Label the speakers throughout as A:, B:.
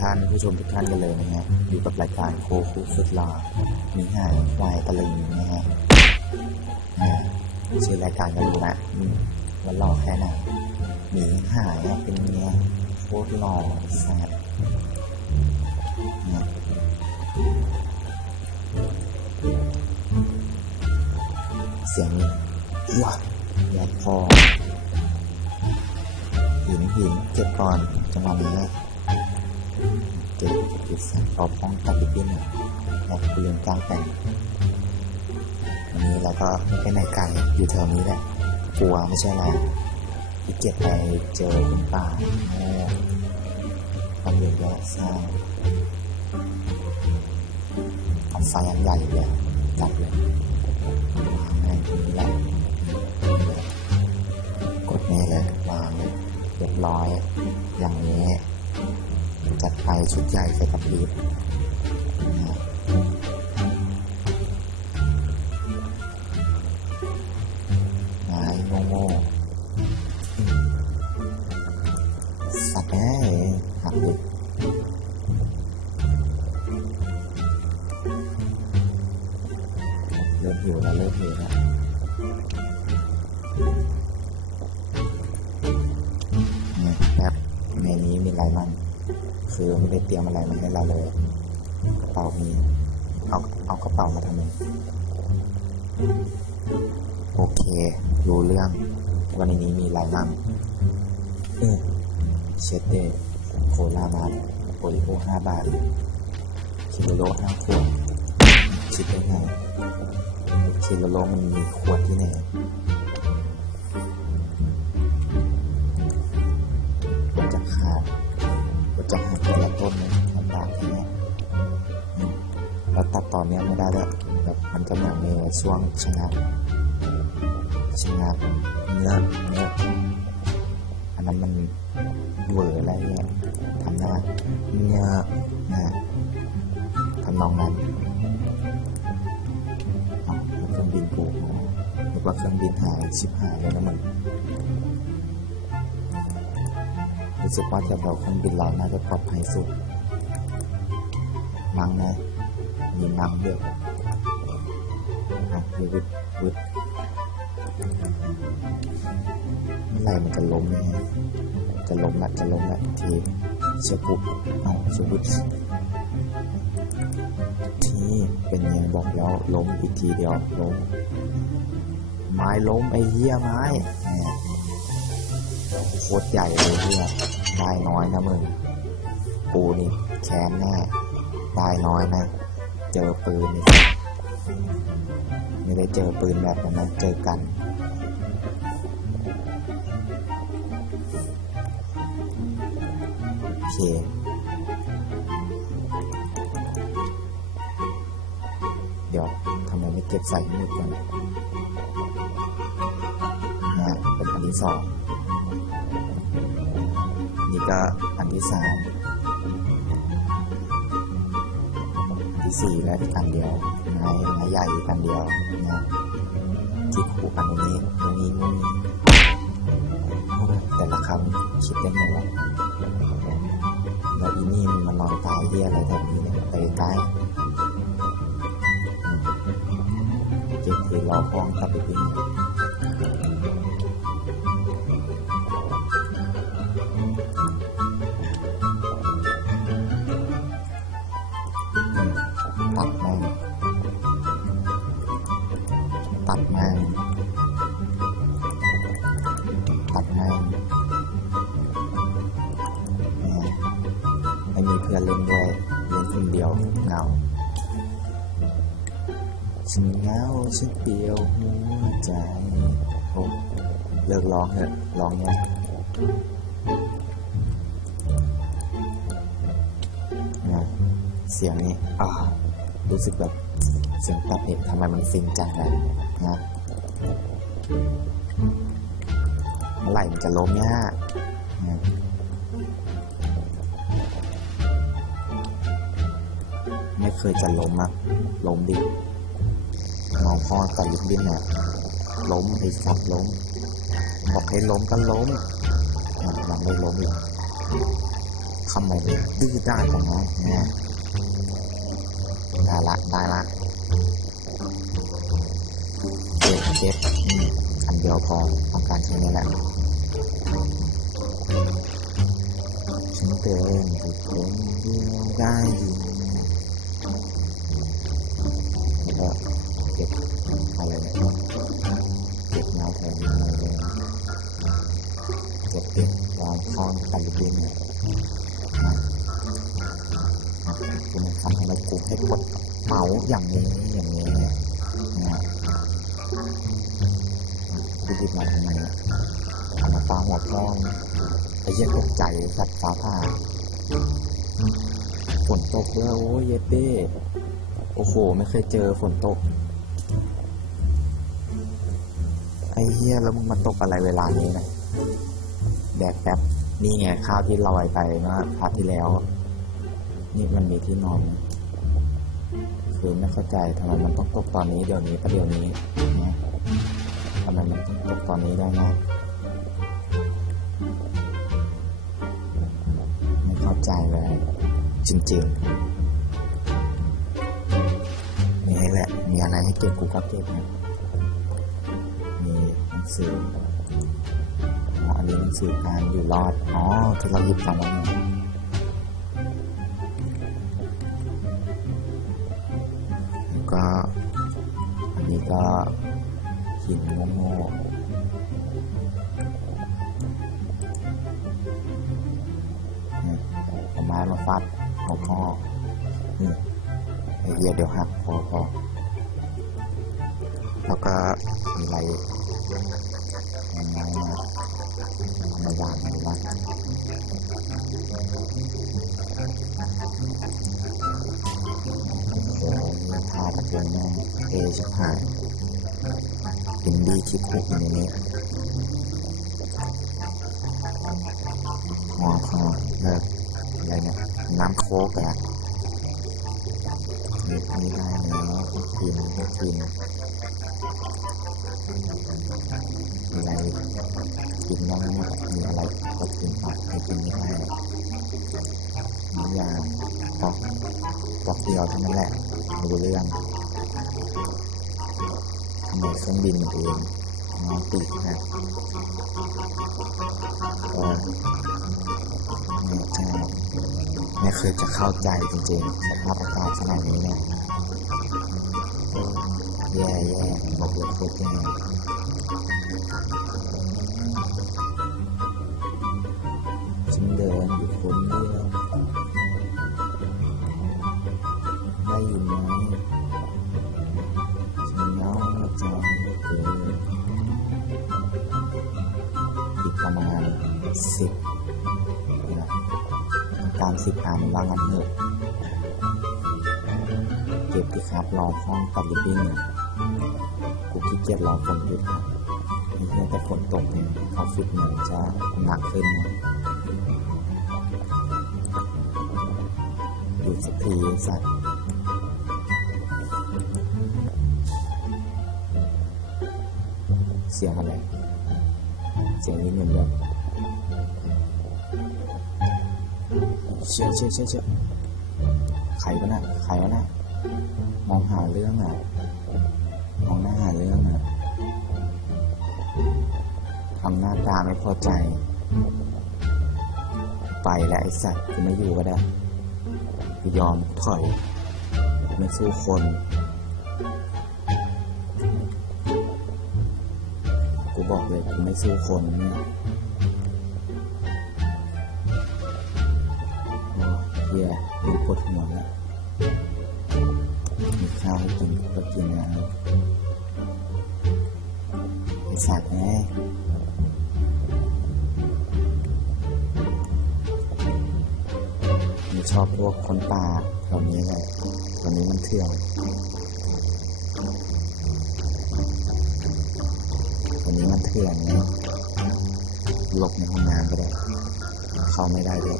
A: ท่านผู้ชมทุกท่านกันเลยนะฮะอยู่กับรายการโคคุสุดลามีหายควายตะลึงนะฮะอ่าชื่อรายการก็รู้ละว่าหล่อแค่ไหนหมีหายเป็นเมียโคตรหล่อแซ่บเนี่ยเสียงว้าแยกคอหินหินเก็บก่อนจังหวะนี้ ก็บเก็บใส่อป้องตัดดิบบิ้นแอบเปลี่ยนกลางแต่งวันนี้เราก็ไม่ไปไหนไกลอยู่แถวนี้แหละกลัวไม่ใช่ไรที่เก็บไปเจอคุณป่าโง่ความเยอะแยะสร้างเอาไฟอันใหญ่เลยจัดเลยวางแม่งตรงนี้แหละกดนี่เลย วางเลยเรียบร้อย อย่างนี้ จัดไปชุดใหญ่ใส่กับปีบ ตรียมอะไรมาให้เราเลยกระเป๋ามีเอาเอากระเป๋ามาทำไมโอเค รู้เรื่อง วันนี้มีอะไรบ้างเออเชดเดโคลาบาทโอริโอห้าบาทคิโลโลห้าขวดคิดได้ไงคิโลโลมันมีขวดที่ไหน จะหักแต่ละต้นเลยลำบากแค่อืมแล้วตัดต่อเนี้ยไม่ได้แล้วแบบมันจะเหมือนในช่วงชะงักชะงักเนื้อเนื้ออันนั้นมันเหวออะไรเนี่ยทำหน้าเนื้อนะทำนองนั้นเครื่องบินกูนึกว่าเครื่องบินหายชิบหายเลยนะมัน รู้สึกว่าแถวๆเครื่องบินเราน่าจะปลอดภัยสุดมังนะมีมังด้วยอะวึดวึดเมื่อไรมันจะล้มเนี่ยจะล้มละจะล้มละทีเชือกุเอาเชือกุทีเป็นยังบอกแล้วล้มอีกทีเดียวล้มไม้ล้มไอ้เหี้ยไม้ ตรใหญ่เลยเหี้ยได้น้อยนะมึง ปูนี่แค้นแน่ ได้น้อยนะ เจอปืนนี่ไม่ได้เจอปืนแบบนั้นเจอกันโอเคเดี๋ยวทำไมไม่เก็บใส่ให้หมดก่อนนะเป็นอันที่สอง นี่ก็อันที่สามที่สี่และอีกอันเดียวไม้ไม้ใหญ่อีกอันเดียวนะที่คู่อันนี้ตรงนี้ตรงนี้แต่ละคำคิดได้ไงวะแล้วอีนี่มันนอนตายเหี้ยอะไรแถวนี้เนี่ยไปใกลเก็บทีรอห้องกลับไปวิ่งตั ไม่มีเพื่อนเล่นด้วยเล่นคนเดียวเงาฉันเงาฉันเปลี่ยวหัวใจโอ้เลิกร้องเถอะร้องเนี่ยนะเสียงนี้อ่ารู้สึกแบบเสียงตัดเนี่ยทำไมมันฟินจังเลยนะเมื่อไหร่มันจะล้มเนี่ย ไม่เคยจะล้มอะล้มดิน้องพ่อกับลิบบินเนี่ยล้มไอ้สัตว์ล้ม บอกให้ล้มก็ล้มอะยังไม่ล้มอีกขโมยดื้อด้านของน้องนี่ยได้ละได้ละเก็บเก็บอันเดียวพอต้องการแค่นี้แหละฉันเดินอยู่คนเดียวได้ยิน ก็เก็บอะไรเนี่ยเก็บไม้แทนไม้เลยเก็บเก็บวางข้างกันดินเนี่ยคุณทำอะไรกูให้กดเมาอย่างนี้อย่างนี้เนี่ยนะพี่หยิบมาทำไมเนี่ยเอามาปาหัวพ่องไอ้เหี้ยตกใจสัตว์ฟ้าผ่าฝนตกด้วยโอ้ยเย็ดเด้ อ้โห ไม่เคยเจอฝนตก ไอ้เหี้ยแล้วมึงมาตกอะไรเวลานี้นะแดกแป๊บ นี่ไงข้าวที่ลอยไปเมื่อพาร์ทที่แล้ว นี่มันมีที่นอน คือไม่เข้าใจทำไมมันต้องตกตอนนี้เดี๋ยวนี้ประเดี๋ยวนี้นะทำไมมันต้องตกตอนนี้ได้นะไม่เข้าใจเลยจริงๆ นี่แหละ มีอะไรให้เก็บกูก็เก็บนะมีหนังสืออ๋ออันนี้หนังสือการอยู่รอด อ๋อ ที่เราหยิบกันแล้วเนี่ยแล้วก็อันนี้ก็หินโง่ๆเอาไม้มาฟาดหัวพ่อนี่ไอ เหี้ยเดี๋ยวหักพอพอแล้วก็อะไรเอาไม้มาเอามาวางเอามาวางโอ้โหทาตะเกียงแม่เอชิบหายอินดีที่คุกอยู่ในนี้หอคอเลิกอะไรเนี่ย น้ำโค้กอะนี่ไม่ได้แล้วต้อง กินต้องกินมีอะไรกินบ้างเนี่ยมีอะไรก็กินปักไม่กินไม่ได้มียาปอกปอกเดียวเท่านั้นแหละรู้เรื่องทำไมเครื่องบินเองน้องปีกนะเออแม่เจ้าไม่เคยจะเข้าใจจริงๆสภาพอากาศขนาดนี้เนี่ย แย่แย่บอกเลยโคตรแย่ฉันเดินอยู่คนเดียวได้ยินไหมฉันเหงาจเหลือเกินอีกประมาณสิบนะตามสิบอันว่างั้นเถอะเก็บที่ครับรอห้องตัดริบบิ้นเนี่ย กูขี้เกียจรอฝนหยุดครับแต่ฝนตกเนี่ยออฟฟิศเหมือนจะหนักขึ้นนะหยุดสักทีสัตว์เสียงอะไร เสียงนี้เหมือนแบบเชื่อเชื่อเชื่อเชื่อใครวะน่ะใครวะน่ะมองหาเรื่องอะ องหน้าหาเรื่องอะทำหน้าตาไม่พอใจ ไปแล้วไอ้สัตว์กูไม่อยู่ก็ได้กูยอมถอยไม่สู้คนกูบอกเลยกูไม่สู้คนเนี่ยเฮียกูปวดหัวแล้วมีข้าวให้กินก็กินนะไอ สัตว์น่มีชอบพวกคนป่าเหล่านี้เลยตอนนี้มันเถื่อนวันนี้มันเถื่อนนะหลบในห้องน้ำก็ได้ เข้าไม่ได้ด้วย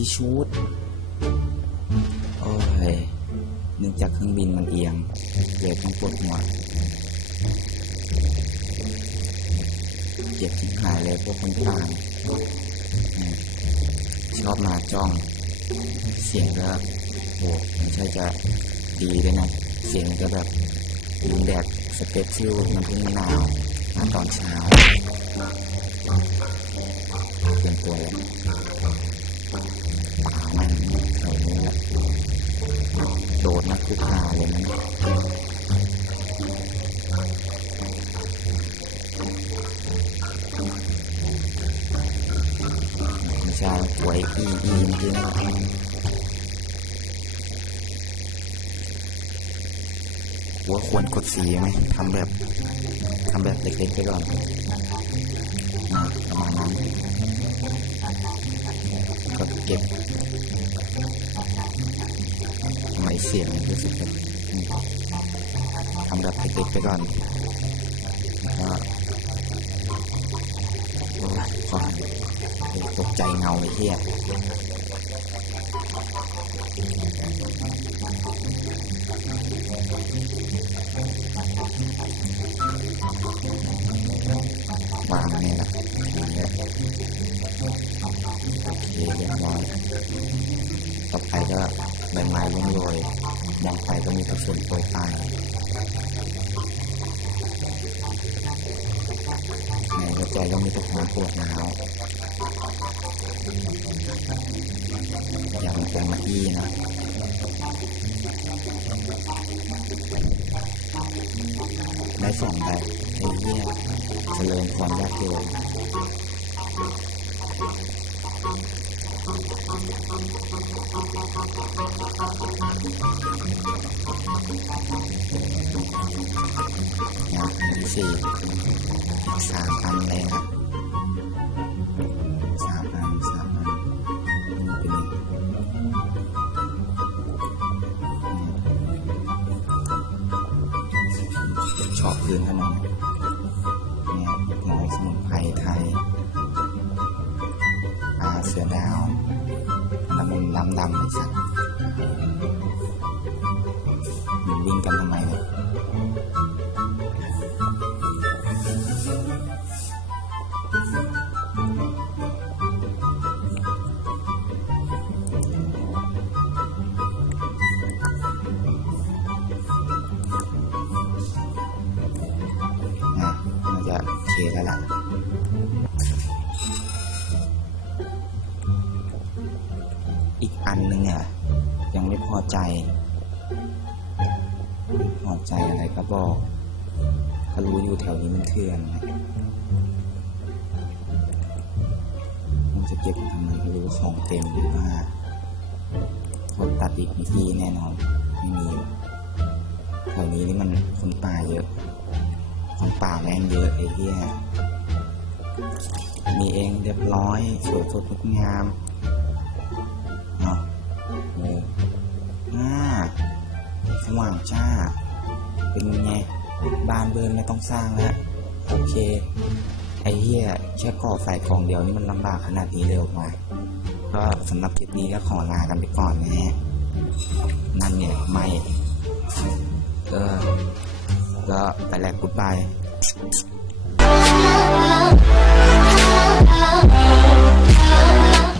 A: ที่ชูดโอ้ยเนื่องจากเครื่องบินมันเอียงเลยต้องปวดหัวเกลียดทิ้งหายเลยพวกคนต่างชอบมาจ้อง เสียงก็โหไม่ใช่จะดีด้วยนะ เสียงก็แบบยืนแดดสเปซชิลมันเพิ่งหนาวมาตอนเช้าเตรียมตัวเลย สีไหมทำแบบทำแบบเล็กๆไปก่อนนะประมาณนั้นก็เก็บทำไมเสียงรู้สึกแบบทำแบบเล็กๆไปก่อนก็ก่อนตกใจเงาไอ้เหี้ย มองไปก็มีกระสุนโปรยปลายในหัวใจก็มีแต่ความปวดร้าวอย่ามันเป็นมาอี้นะได้สองแบบไอ้เหี้ยเจริญพรญาติโยมนะอัน สี่สามพันเลยนะสามพันสามพันชอบพื้นทำไมเนี่ บอกเขารู้อยู่แถวนี้มันเถื่อนไงมันจะเก็บทำไมไม่รู้ของเต็มหรือว่าคนตัดอีกวิธีแน่นอนไม่มีแถวนี้นี่มันคนป่าเยอะของป่าแม่งเยอะไอ้เหี้ยมีเองเรียบร้อย สวยสดงดงามเนาะเอออ่าสว่างจ้า เป็นไงบ้านเบิร์นไม่ต้องสร้างแล้วโอเค ไอ้เหี้ยแค่ก่อไฟกองเดียวนี่มันลำบากขนาดนี้เร็วไปก็สำหรับคลิปนี้ก็ขอลากันไปก่อนนะฮะนั่นเนี่ยไม่เออก็ไปแลกกุดบาย